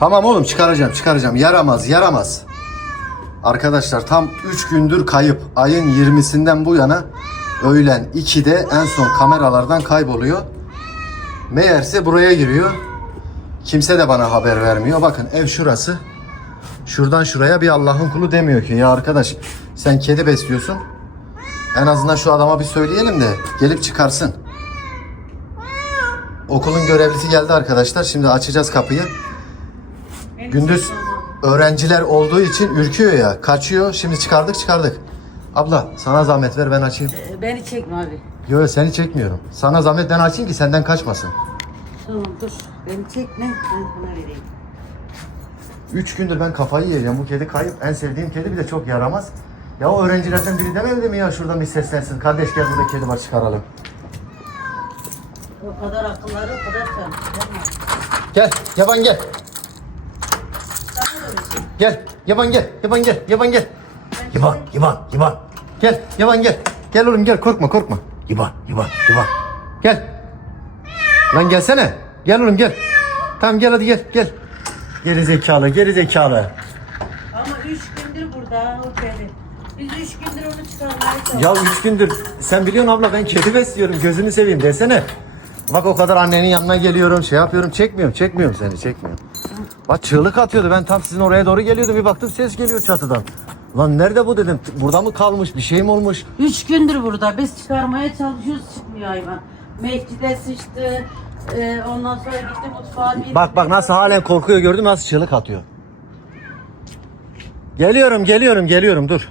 Tamam oğlum çıkaracağım çıkaracağım. Yaramaz yaramaz. Arkadaşlar tam 3 gündür kayıp. Ayın 20'sinden bu yana öğlen 2'de en son kameralardan kayboluyor. Meğerse buraya giriyor. Kimse de bana haber vermiyor. Bakın ev şurası. Şuradan şuraya bir Allah'ın kulu demiyor ki ya arkadaş sen kedi besliyorsun. En azından şu adama bir söyleyelim de gelip çıkarsın. Okulun görevlisi geldi arkadaşlar. Şimdi açacağız kapıyı. Gündüz öğrenciler olduğu için ürküyor ya, kaçıyor. Şimdi çıkardık çıkardık. Abla sana zahmet ver ben açayım. Ee, Beni çekme abi. Yok seni çekmiyorum. Sana zahmet ben açayım ki senden kaçmasın. Tamam dur. Beni çekme. Ben sana vereyim. Üç gündür ben kafayı yiyeceğim. Bu kedi kayıp. En sevdiğim kedi bir de çok yaramaz. Ya o öğrencilerden biri demedi mi ya şuradan bir seslensin. Kardeş gel burada kedi var çıkaralım. O kadar akılları o kadar çalışıyor. Gel yaban gel. Sana da bir şey. Gel yaban gel. Yaban gel. Yaban gel. Yaban yaban yaban. Gel yaban gel. Gel oğlum gel korkma korkma. Yaban yaban yaban. Gel. Lan gelsene. Gel oğlum gel. Tamam gel hadi gel gel. Geri zekalı geri zekalı. Ama üç gündür burada o kedi. Biz üç gündür onu çıkarmaya çalışıyoruz. Ya üç gündür sen biliyorsun abla ben kedi besliyorum gözünü seveyim desene. Bak o kadar annenin yanına geliyorum şey yapıyorum çekmiyorum çekmiyorum seni çekmiyorum. Bak çığlık atıyordu ben tam sizin oraya doğru geliyordum bir baktım ses geliyor çatıdan. Lan nerede bu dedim burada mı kalmış bir şey mi olmuş? Üç gündür burada. Biz çıkarmaya çalışıyoruz çıkmıyor hayvan. Mehdi sıçtı. Ee, ondan sonra gitti mutfağa bir... Bak bak nasıl halen korkuyor gördün mü nasıl çığlık atıyor. Geliyorum geliyorum geliyorum dur.